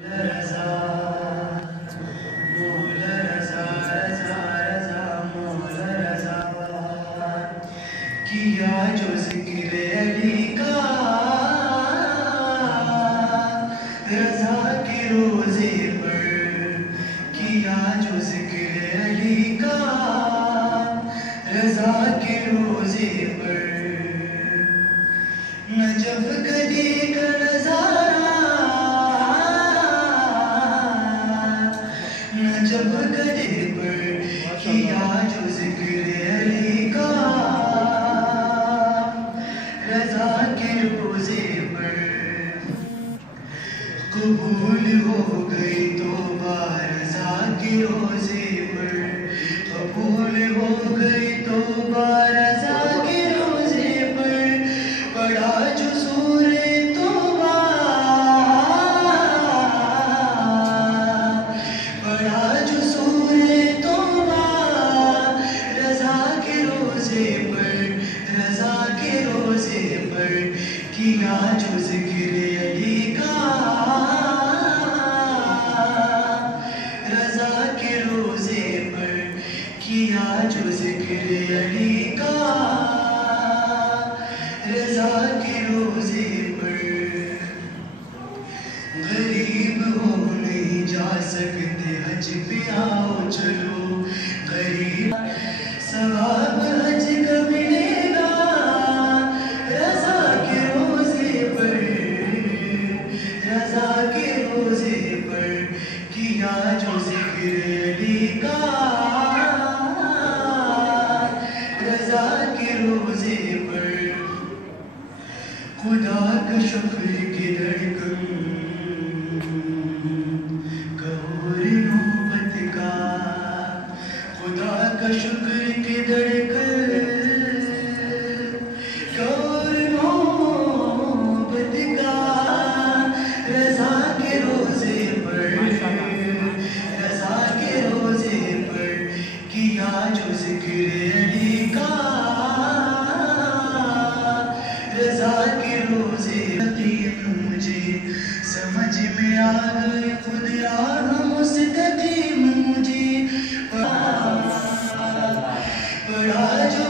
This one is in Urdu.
رضا مولا رضا رضا رضا مولا رضا کیا جو ذکر علی کا رضا کے روزے پر کیا جو ذکر علی کا رضا کے روزے پر نجف گلی کا نظارہ نجف گلی پر کیا جو ذکر علی کا رضا کے روزے پر قبول ہو گئی توبہ رضا کے روزے پر قبول ہو گئی توبہ رضا کے روزے پر پڑھا جو سورہ توبہ پڑھا جو سورہ توبہ رضا کے روزے پر رضا کے روزے پر کیا جو ذکر علی کا رضا کے روزے پر کیا جو ذکر علی کا رضا کے روزے پر غریب ہو نہیں جا سکتے حج پہ آؤ چلو غریب ثواب حج کا ملے گا رضا کے روزے پر رضا کے روزے پر کیا جو ذکر علی کا رضا کے روزے پر خدا کا شکر کی دھڑکن کہور نوبت کا خدا کا شکر کی دھڑکن کہور نوبت کا رضا کے روزے پر رضا کے روزے پر کیا جو ذکر علی کا رضا کے روزے مجھے سمجھ میں آ گئے خود راہ مستقیم مجھے پڑھا جو